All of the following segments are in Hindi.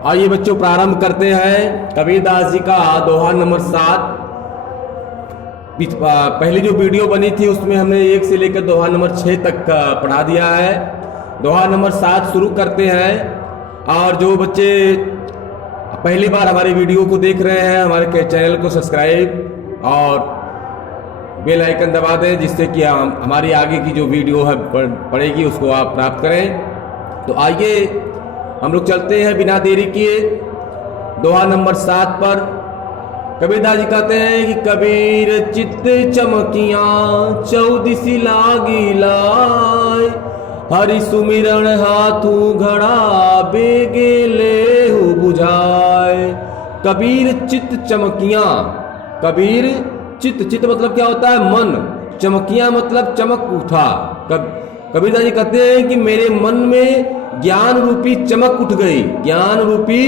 आइए बच्चों प्रारंभ करते हैं कबीरदास जी का दोहा नंबर 7। पहली जो वीडियो बनी थी उसमें हमने 1 से लेकर दोहा नंबर 6 तक पढ़ा दिया है। दोहा नंबर 7 शुरू करते हैं। और जो बच्चे पहली बार हमारी वीडियो को देख रहे हैं, हमारे चैनल को सब्सक्राइब और बेल आइकन दबा दें, जिससे कि हमारी आगे की जो वीडियो है पड़ेगी उसको आप प्राप्त करें। तो आइए हम लोग चलते हैं बिना देरी किए दोहा नंबर 7 पर। कबीरदास जी कहते हैं कि कबीर चित्त चमकियां चौदिसी लागी लाय, हरि सुमिरन हाथू घड़ा बेगे लेहु बुझाए। कबीर चित्त चमकियां, कबीर चित्त मतलब क्या होता है? मन। चमकियां मतलब चमक उठा। कबीरदास जी कहते हैं कि मेरे मन में ज्ञान रूपी चमक उठ गई, ज्ञान रूपी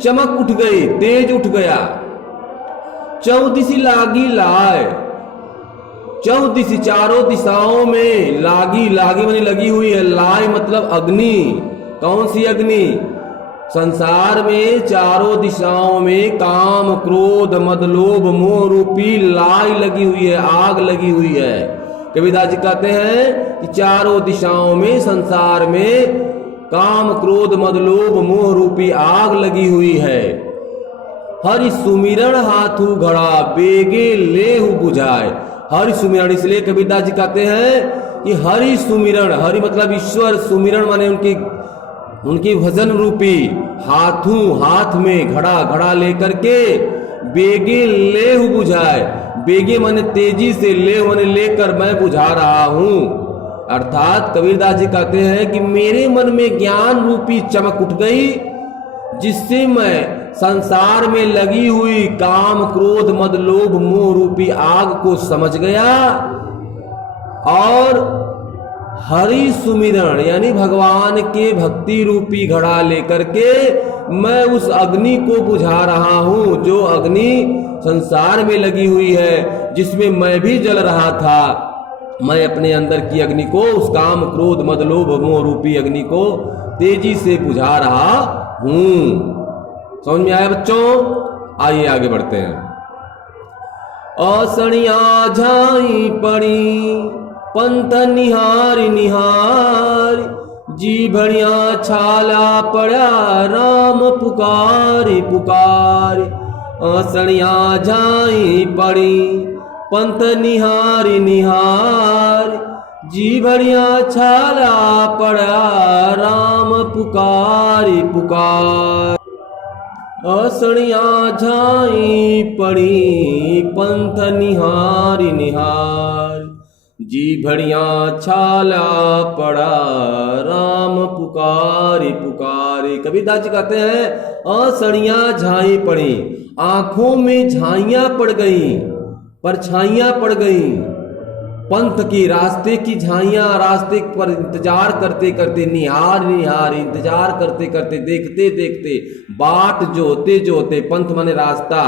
चमक उठ गई, तेज उठ गया। चौदिसी लागी लाय, चौदिसी चारों दिशाओं में लागी, लागी मानी लगी हुई है, लाय मतलब अग्नि। कौन सी अग्नि? संसार में चारों दिशाओं में काम क्रोध मद लोभ मोह रूपी लाय लगी हुई है, आग लगी हुई है। कबीरदास जी कहते हैं कि चारों दिशाओं में संसार में काम क्रोध मद लोभ मोह रूपी आग लगी हुई है। हरि सुमिरन हाथू घड़ा बेगे लेहु बुझाए। हरि सुमिरन इसलिए कबीरदास जी कहते हैं कि हरि सुमिरन, हरि मतलब ईश्वर, सुमिरन माने उनकी भजन रूपी हाथू, हाथ में घड़ा, घड़ा लेकर के बेगे लेहु बुझाए। बेगे माने तेजी से, ले माने लेकर मैं बुझा रहा हूं। अर्थात कबीरदास जी कहते हैं कि मेरे मन में ज्ञान रूपी चमक उठ गई, जिससे मैं संसार में लगी हुई काम क्रोध मद लोभ मोह रूपी आग को समझ गया और हरि सुमिरन यानी भगवान के भक्ति रूपी घड़ा लेकर के मैं उस अग्नि को बुझा रहा हूं, जो अग्नि संसार में लगी हुई है, जिसमें मैं भी जल रहा था। मैं अपने अंदर की अग्नि को, उस काम क्रोध मद लोभ मोह रूपी अग्नि को तेजी से बुझा रहा हूं। समझ में आया बच्चों? आइए आगे बढ़ते हैं। असणिया झाई पड़ी पंथ निहारी निहारी, जी भड़िया छाला पड़ा राम पुकारी पुकारी। असणिया झाई पड़ी पंथ निहारी निहारी, जी भड़िया छाला पड़ा राम पुकारी पुकार। असणिया झाई पड़ी पंथ निहारी निहार, जी भड़िया छाला पड़ा राम पुकारी पुकारी। कबीरदास जी कहते हैं असणिया झाई पड़ी, आंखों में झाइयां पड़ गई, परछाइयां पड़ गई। पंथ की, रास्ते की झाइयां, रास्ते पर इंतजार करते करते, निहार निहार इंतजार करते करते, देखते देखते, बाट जोते जोते, पंथ माने रास्ता,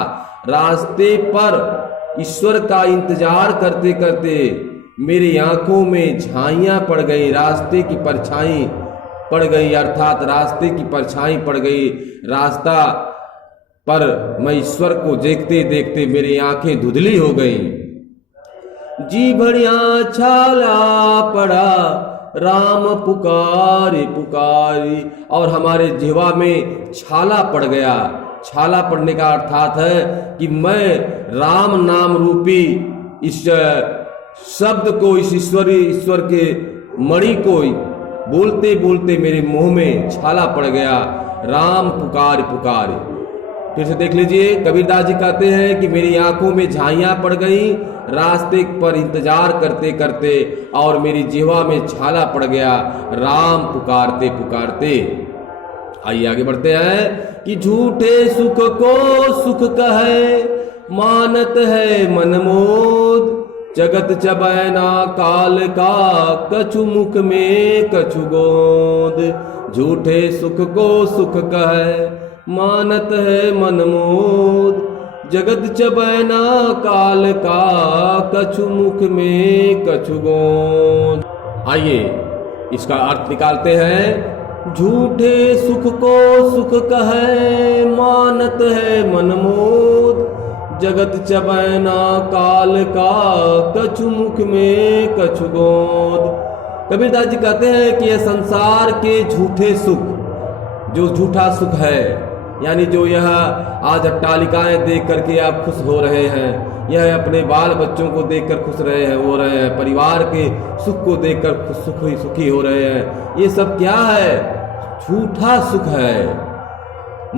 रास्ते पर ईश्वर का इंतजार करते करते मेरी आंखों में झाइयां पड़ गई, रास्ते की परछाई पड़ गई। अर्थात रास्ते की परछाई पड़ गई, रास्ता पर मैं ईश्वर को देखते देखते मेरी आंखें धुंधली हो गई। जी भड़िया छाला पड़ा राम पुकारी पुकारी, और हमारे जिह्वा में छाला पड़ गया। छाला पड़ने का अर्थात है कि मैं राम नाम रूपी इस शब्द को, इस ईश्वर के मणि को बोलते बोलते मेरे मुंह में छाला पड़ गया। राम पुकार पुकार। फिर से देख लीजिए, कबीरदास जी कहते हैं कि मेरी आंखों में झाइयां पड़ गई रास्ते पर इंतजार करते करते, और मेरी जिह्वा में छाला पड़ गया राम पुकारते पुकारते। आइए आगे बढ़ते हैं कि झूठे सुख को सुख कहे मानत है मनमोद, जगत चबैना काल का कछु मुख में कछु गोद। झूठे सुख को सुख कहे मानत है मनमोद, जगत चबैना काल का कछु मुख में कछु गोद। आइए इसका अर्थ निकालते हैं झूठे सुख को सुख कहे मानत है मनमोद। जगत चबैना काल का कछु मुख में कछु गोद। कबीरदास जी कहते हैं कि यह संसार के झूठे सुख, जो झूठा सुख है, यानी जो यह आज अट्टालिकाएं देख करके आप खुश हो रहे हैं, यह अपने बाल बच्चों को देखकर खुश हो रहे हैं, परिवार के सुख को देखकर सुखी हो रहे हैं, ये सब क्या है? झूठा सुख है।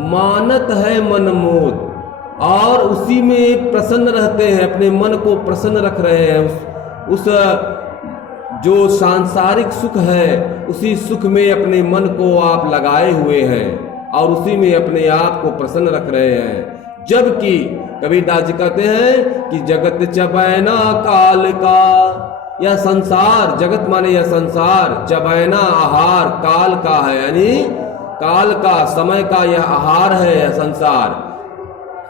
मानत है मनमोद, और उसी में प्रसन्न रहते हैं, अपने मन को प्रसन्न रख रहे हैं। उस जो सांसारिक सुख है, उसी सुख में अपने मन को आप लगाए हुए हैं और उसी में अपने आप को प्रसन्न रख रहे हैं। जबकि कबीरदास जी कहते हैं कि जगत चबैना काल का, यह संसार, जगत माने यह संसार, चबैना आहार काल का है, यानी काल का, समय का यह आहार है यह संसार।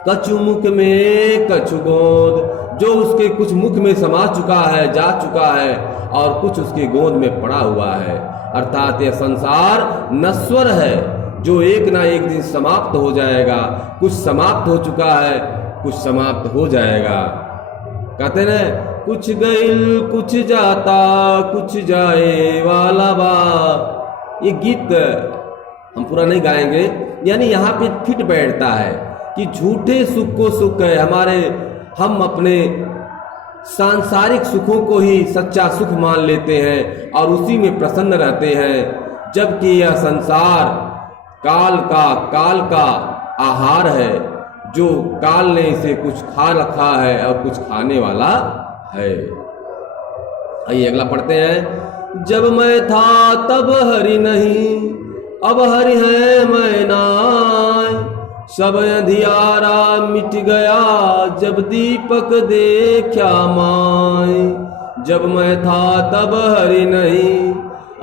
कछु मुख में कछु गोद, जो उसके कुछ मुख में समा चुका है, जा चुका है, और कुछ उसकी गोद में पड़ा हुआ है। अर्थात यह संसार नश्वर है, जो एक ना एक दिन समाप्त हो जाएगा। कुछ समाप्त हो चुका है, कुछ समाप्त हो जाएगा। कहते न, कुछ गइल कुछ जाता, कुछ जाए वाला बा। ये गीत हम पूरा नहीं गाएंगे, यानी यहाँ पे फिट बैठता है कि झूठे सुख को सुख है, हम अपने सांसारिक सुखों को ही सच्चा सुख मान लेते हैं और उसी में प्रसन्न रहते हैं। जबकि यह संसार काल का आहार है, जो काल ने इसे कुछ खा रखा है और कुछ खाने वाला है। आइए अगला पढ़ते हैं। जब मैं था तब हरि नहीं, अब हरि है मैं नाय। सब अंधियारा मिट गया, जब दीपक देखा माय। जब मैं था तब हरि नहीं,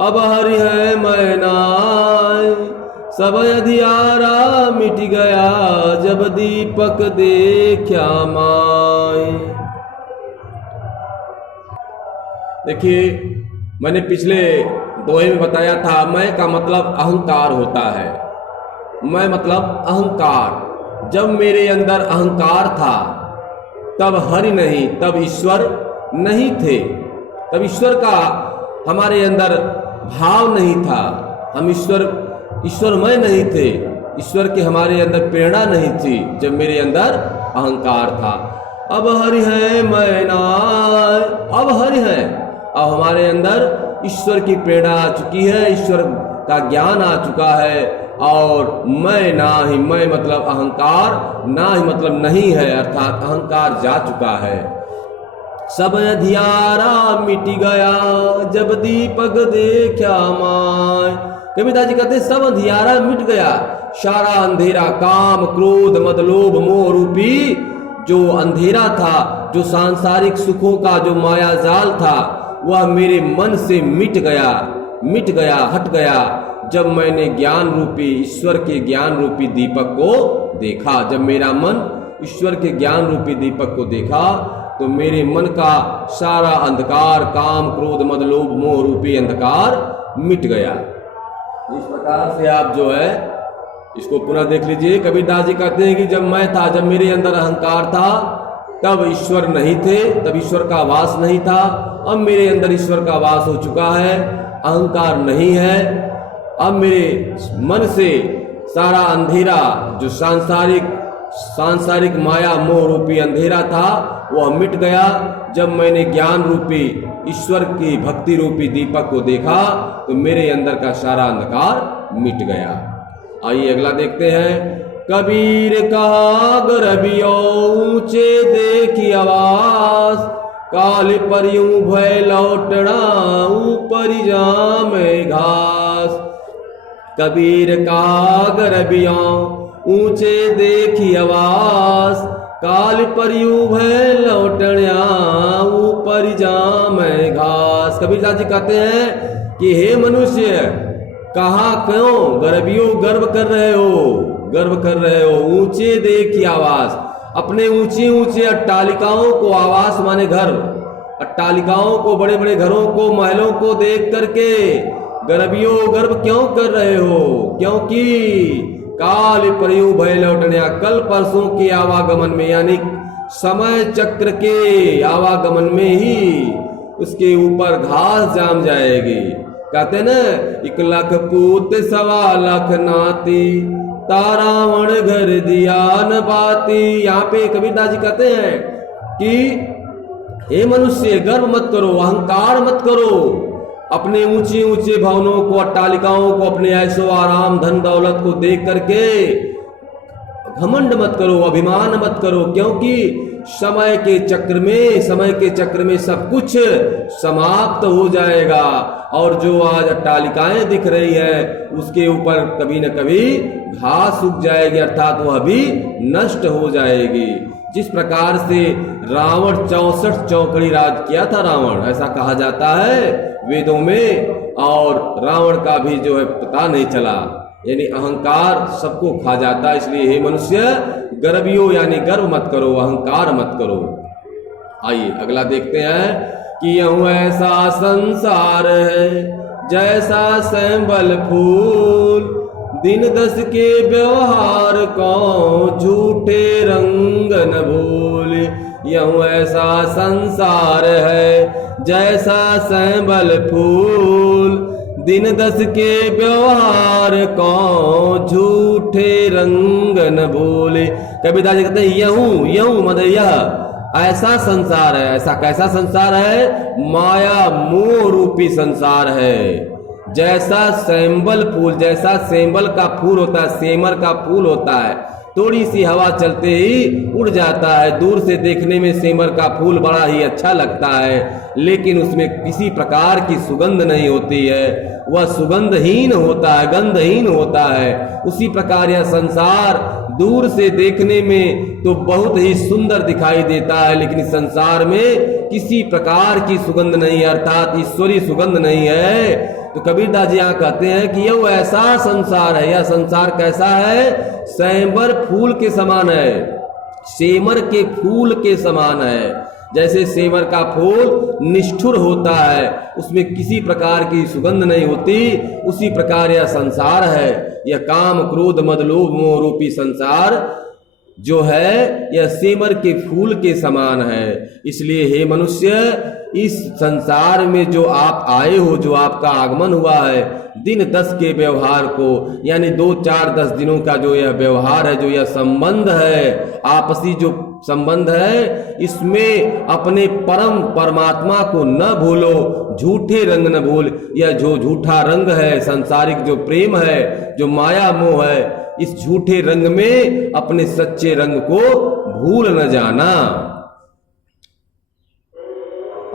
अब हरि है मैं नाय। सब अंधियारा मिट गया, जब दीपक देखा माय। देखिए, मैंने पिछले दोहे में बताया था, मैं का मतलब अहंकार होता है। मैं मतलब अहंकार। जब मेरे अंदर अहंकार था तब हरि नहीं, तब ईश्वर नहीं थे, तब ईश्वर का हमारे अंदर भाव नहीं था। हम ईश्वरमय नहीं थे, ईश्वर की हमारे अंदर प्रेरणा नहीं थी जब मेरे अंदर अहंकार था। अब हरि है मैं नाय, अब हरि है, अब हमारे अंदर ईश्वर की प्रेरणा आ चुकी है, ईश्वर का ज्ञान आ चुका है। और मैं ना ही, मैं मतलब अहंकार, ना ही मतलब नहीं है, अर्थात अहंकार जा चुका है। सब अंधियारा मिट गया, जब दीपक देखा माय। कबीरदास जी कहते सब अंधियारा मिट गया, सारा अंधेरा, काम क्रोध मद लोभ मोह रूपी जो अंधेरा था, जो सांसारिक सुखों का जो माया जाल था, वह मेरे मन से मिट गया, हट गया, जब मैंने ज्ञान रूपी, ईश्वर के ज्ञान रूपी दीपक को देखा। जब मेरा मन ईश्वर के ज्ञान रूपी दीपक को देखा, तो मेरे मन का सारा अंधकार, काम क्रोध मद लोभ मोह रूपी अंधकार मिट गया। इस प्रकार से आप जो है इसको पुनः देख लीजिए। कबीरदास जी कहते हैं कि जब मैं था, जब मेरे अंदर अहंकार था, तब ईश्वर नहीं थे, तब ईश्वर का वास नहीं था। अब मेरे अंदर ईश्वर का वास हो चुका है, अहंकार नहीं है। अब मेरे मन से सारा अंधेरा, जो सांसारिक माया मोह रूपी अंधेरा था, वह मिट गया। जब मैंने ज्ञान रूपी, ईश्वर की भक्ति रूपी दीपक को देखा, तो मेरे अंदर का सारा अंधकार मिट गया। आइए अगला देखते हैं। कबीर कहा गरबियो ऊंचे देखी आवाज, काल पर यूं भय लौटना ऊपर जामे घास। कबीर कहा गरबियो ऊंचे देखी आवाज, काल पर यूं भय लौटना ऊपर जामे घास। कबीरदास जी कहते हैं कि हे मनुष्य, कहा क्यों गरबियो गर्व कर रहे हो, ऊंचे देखी आवाज। अपने ऊंची ऊंची अट्टालिकाओं को, आवास माने घर, अट्टालिकाओं को, बड़े बड़े घरों को, महलों को देख करके गर्भियो गर्भ क्यों कर रहे हो? क्योंकि काल प्रयोग भय लौटने, कल परसों के आवागमन में, यानी समय चक्र के आवागमन में ही उसके ऊपर घास जाम जाएगी। कहते न 1 लाख पूत 1.25 लाख नाती, तारावण घर दिया न बाती। यहाँ पे कबीरदास जी कहते हैं कि हे मनुष्य, गर्व मत करो, अहंकार मत करो, अपने ऊंचे ऊंचे भवनों को, अट्टालिकाओं को, अपने ऐशो आराम धन दौलत को देख करके घमंड मत करो, अभिमान मत करो, क्योंकि समय के चक्र में सब कुछ समाप्त हो जाएगा। और जो आज अट्टालिकाएं दिख रही है उसके ऊपर कभी न कभी घास उग जाएगी, अर्थात वह भी नष्ट हो जाएगी। जिस प्रकार से रावण 64 चौकड़ी राज किया था रावण, ऐसा कहा जाता है वेदों में, और रावण का भी जो है पता नहीं चला, यानी अहंकार सबको खा जाता है। इसलिए हे मनुष्य, गर्भियो यानी गर्व मत करो, अहंकार मत करो। आइए अगला देखते हैं कि यूं ऐसा संसार है जैसा सैंबल फूल, दिन 10 के व्यवहार को झूठे रंग न भूल। यूं ऐसा संसार है जैसा सैंबल फूल, दिन 10 के व्यवहार को झूठे रंग न भूले। कबीरदास जी कहते हैं यूं मतलब यह ऐसा संसार है। ऐसा कैसा संसार है? माया मोह रूपी संसार है। जैसा सैंबल फूल, जैसा सेंबल का फूल होता है, सेमर का फूल होता है, थोड़ी सी हवा चलते ही उड़ जाता है। दूर से देखने में सेमर का फूल बड़ा ही अच्छा लगता है, लेकिन उसमें किसी प्रकार की सुगंध नहीं होती है, वह सुगंधहीन होता है, गंधहीन होता है। उसी प्रकार यह संसार दूर से देखने में तो बहुत ही सुंदर दिखाई देता है, लेकिन इस संसार में किसी प्रकार की सुगंध नहीं है, अर्थात ईश्वरीय सुगंध नहीं है। तो कबीरदास जी यहाँ कहते हैं कि यह ऐसा संसार है। यह संसार कैसा है? सैंबर फूल के समान है, सेमर के फूल के समान है। जैसे सेमर का फूल निष्ठुर होता है, उसमें किसी प्रकार की सुगंध नहीं होती, उसी प्रकार यह संसार है। यह काम क्रोध मद लोभ मोह रूपी संसार जो है यह सेमर के फूल के समान है। इसलिए हे मनुष्य, इस संसार में जो आप आए हो, जो आपका आगमन हुआ है, दिन 10 के व्यवहार को, यानी 2 4 10 दिनों का जो यह व्यवहार है, जो यह संबंध है, आपसी जो संबंध है, इसमें अपने परम परमात्मा को न भूलो, झूठे रंग न भूल। यह जो झूठा रंग है, सांसारिक जो प्रेम है, जो माया मोह है, इस झूठे रंग में अपने सच्चे रंग को भूल न जाना।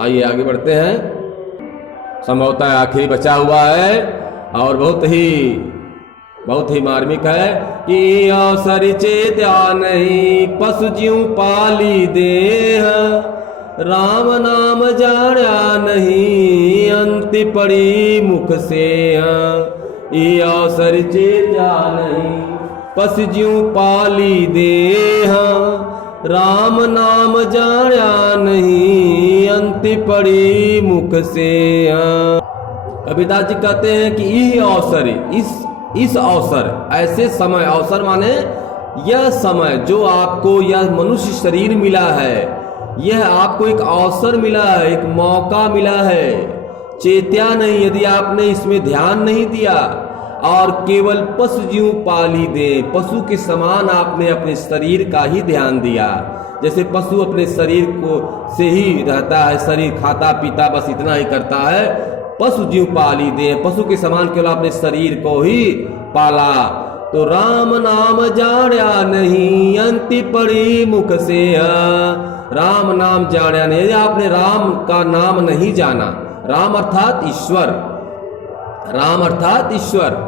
आइए आगे बढ़ते हैं। संभवतः आखिरी बचा हुआ है और बहुत ही मार्मिक है कि अवसर चेत्या नहीं पशु ज्यों पाली देह, राम नाम जाना नहीं अंति पड़ी मुख से। ये अवसर चेत्या नहीं पशु ज्यों पाली देह, राम नाम जाना नहीं अंति पड़ी मुख से। कबीरदास जी कहते हैं कि यही अवसर, इस अवसर, ऐसे समय, अवसर माने यह समय जो आपको यह मनुष्य शरीर मिला है, यह आपको एक अवसर मिला है, एक मौका मिला है। चेत्या नहीं, यदि आपने इसमें ध्यान नहीं दिया और केवल पशु ज्यों पाली दे, पशु के समान आपने अपने शरीर का ही ध्यान दिया। जैसे पशु अपने शरीर को से ही रहता है, शरीर खाता पीता बस इतना ही करता है। पशु ज्यों पाली दे, पशु के समान केवल अपने शरीर को ही पाला। तो राम नाम जाना नहीं अंति पड़ी मुख से। राम नाम जाना नहीं, यदि आपने राम का नाम नहीं जाना, राम अर्थात ईश्वर, राम अर्थात ईश्वर।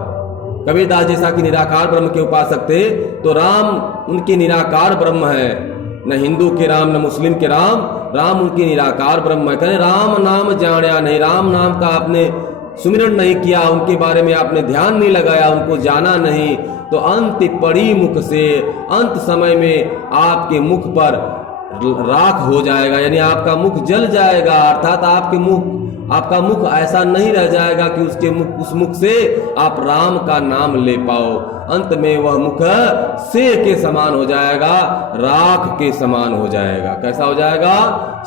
कबीरदास जैसा कि निराकार ब्रह्म के उपासक थे, तो राम उनके निराकार ब्रह्म है, न हिंदू के राम न मुस्लिम के राम, राम उनके निराकार ब्रह्म है। कहें राम नाम जाना नहीं, राम नाम का आपने सुमिरन नहीं किया, उनके बारे में आपने ध्यान नहीं लगाया, उनको जाना नहीं, तो अंत पड़ी मुख से, अंत समय में आपके मुख पर राख हो जाएगा, यानी आपका मुख जल जाएगा, अर्थात आपके मुख आपका मुख ऐसा नहीं रह जाएगा कि उस मुख से आप राम का नाम ले पाओ। अंत में वह मुख से के समान हो जाएगा, राख के समान हो जाएगा। कैसा हो जाएगा?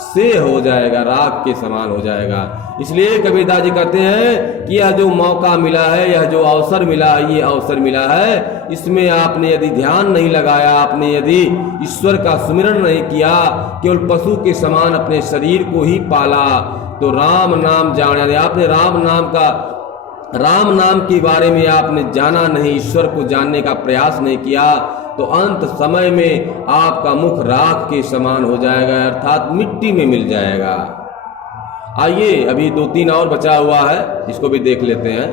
से हो जाएगा, राख के समान हो जाएगा। इसलिए कबीरदास जी कहते हैं कि यह जो मौका मिला है, यह जो अवसर मिला है, ये अवसर मिला है, इसमें आपने यदि ध्यान नहीं लगाया, आपने यदि ईश्वर का सुमिरन नहीं किया, केवल पशु के समान अपने शरीर को ही पाला, तो राम नाम जाना, आपने राम नाम के बारे में आपने जाना नहीं, ईश्वर को जानने का प्रयास नहीं किया, तो अंत समय में आपका मुख राख के समान हो जाएगा, अर्थात मिट्टी में मिल जाएगा। आइए अभी 2-3 और बचा हुआ है, इसको भी देख लेते हैं।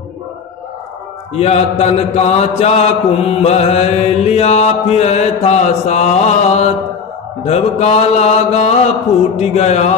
यह तन कांचा कुंभ है, लिया फिर था साथ, ढबका लागा फूट गया,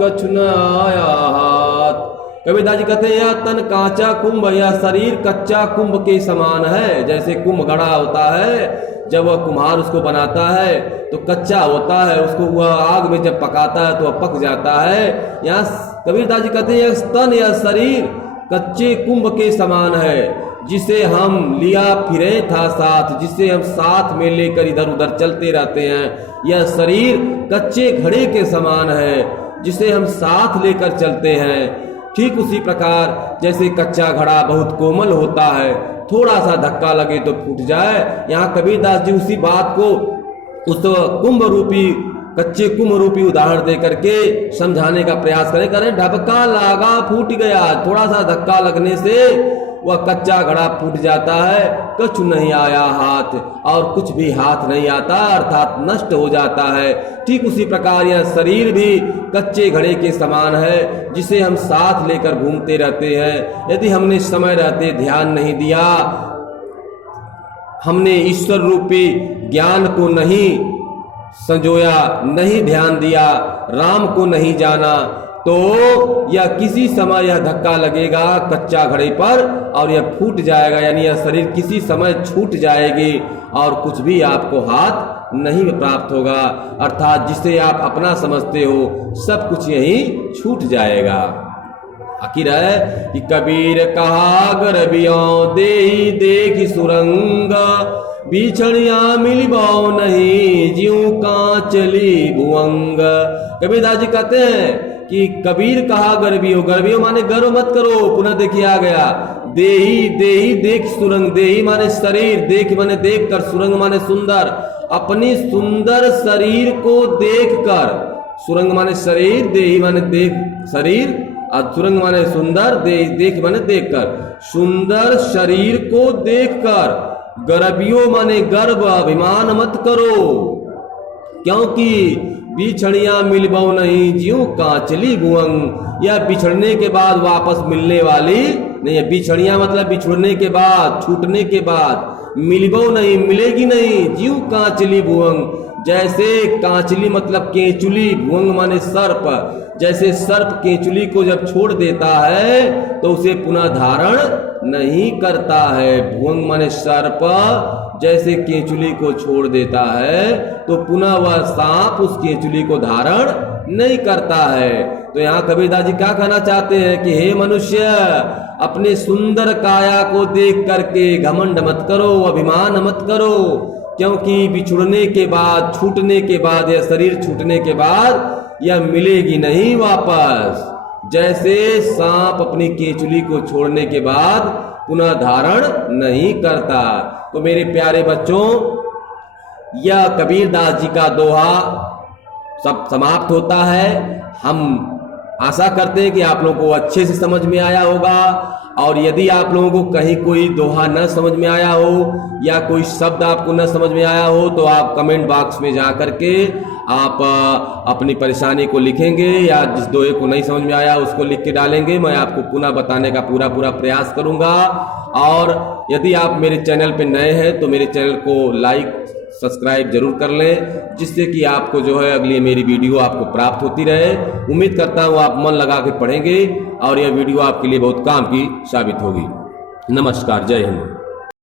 कछु न आया हाथ। कबीरदास जी कहते हैं यह तन कांचा कुंभ, यह शरीर कच्चा कुंभ के समान है। जैसे कुंभ घड़ा होता है, जब वह कुम्हार उसको बनाता है तो कच्चा होता है, उसको वह आग में जब पकाता है तो वह पक जाता है। यहाँ कबीरदास जी कहते हैं यह तन, यह शरीर कच्चे कुंभ के समान है, जिसे हम लिया फिरे था साथ, जिसे हम साथ में लेकर इधर उधर चलते रहते हैं। यह शरीर कच्चे घड़े के समान है, जिसे हम साथ लेकर चलते हैं। ठीक उसी प्रकार जैसे कच्चा घड़ा बहुत कोमल होता है, थोड़ा सा धक्का लगे तो फूट जाए। यहाँ कबीरदास जी उसी बात को उस कुंभ रूपी, कच्चे कुंभ रूपी उदाहरण दे करके समझाने का प्रयास करें। ढबका लागा फूट गया, थोड़ा सा धक्का लगने से वह कच्चा घड़ा फूट जाता है, कछु नहीं आया हाथ, और कुछ भी हाथ नहीं आता, अर्थात नष्ट हो जाता है। ठीक उसी प्रकार यह शरीर भी कच्चे घड़े के समान है, जिसे हम साथ लेकर घूमते रहते हैं। यदि हमने समय रहते ध्यान नहीं दिया, हमने ईश्वर रूपी ज्ञान को नहीं संजोया, नहीं ध्यान दिया, राम को नहीं जाना, तो यह किसी समय यह धक्का लगेगा कच्चा घड़े पर और यह फूट जाएगा, यानी यह शरीर किसी समय छूट जाएगी और कुछ भी आपको हाथ नहीं प्राप्त होगा, अर्थात जिसे आप अपना समझते हो सब कुछ यही छूट जाएगा। आखिर है कि कबीर कहा गरबियों देही देखी सुरंग, बिछड़िया मिलबाओ नहीं ज्यों कांचली भुवंग। कबीरदास जी कहते हैं कि कबीर कहा गर्वियो, गर्वियो माने गर्व मत करो। पुनः देखिए आ गया देही, देही देख सुरंग, देही माने शरीर, देख माने देख कर, सुरंग माने सुंदर। अपनी सुंदर शरीर को देखकर, सुरंग माने शरीर, देही माने देख शरीर, और सुरंग माने सुंदर, देख माने देखकर। सुंदर शरीर को देखकर गर्वियो माने गर्व, अभिमान मत करो, क्योंकि बिछड़िया मिलबो नहीं ज्यों कांचली भुवंग। यह बिछड़ने के बाद वापस मिलने वाली नहीं है। बिछड़िया मतलब बिछुड़ने के बाद, छूटने के बाद, मिलबो नहीं मिलेगी नहीं, ज्यों कांचली भुवंग, जैसे कांचली मतलब केंचुली, भुवंग माने सर्प। जैसे सर्प केंचुली को जब छोड़ देता है तो उसे पुनः धारण नहीं करता है। भुवंग माने सर्प, जैसे केंचुली को छोड़ देता है तो पुनः वह सांप उस केंचुली को धारण नहीं करता है। तो यहाँ कबीरदास जी क्या कहना चाहते हैं कि हे मनुष्य, अपने सुंदर काया को देख करके घमंड मत करो, अभिमान मत करो, क्योंकि बिछुड़ने के बाद, छूटने के बाद, यह शरीर छूटने के बाद यह मिलेगी नहीं वापस। जैसे सांप अपनी केंचुली को छोड़ने के बाद पुनः धारण नहीं करता। तो मेरे प्यारे बच्चों, यह कबीरदास जी का दोहा सब समाप्त होता है। हम आशा करते हैं कि आप लोगों को अच्छे से समझ में आया होगा, और यदि आप लोगों को कहीं कोई दोहा न समझ में आया हो या कोई शब्द आपको न समझ में आया हो तो आप कमेंट बॉक्स में जा करके आप अपनी परेशानी को लिखेंगे, या जिस दोहे को नहीं समझ में आया उसको लिख के डालेंगे। मैं आपको पुनः बताने का पूरा प्रयास करूंगा। और यदि आप मेरे चैनल पे नए हैं तो मेरे चैनल को लाइक सब्सक्राइब जरूर कर लें, जिससे कि आपको जो है अगली मेरी वीडियो आपको प्राप्त होती रहे। उम्मीद करता हूँ आप मन लगा के पढ़ेंगे और यह वीडियो आपके लिए बहुत काम की साबित होगी। नमस्कार, जय हिंद।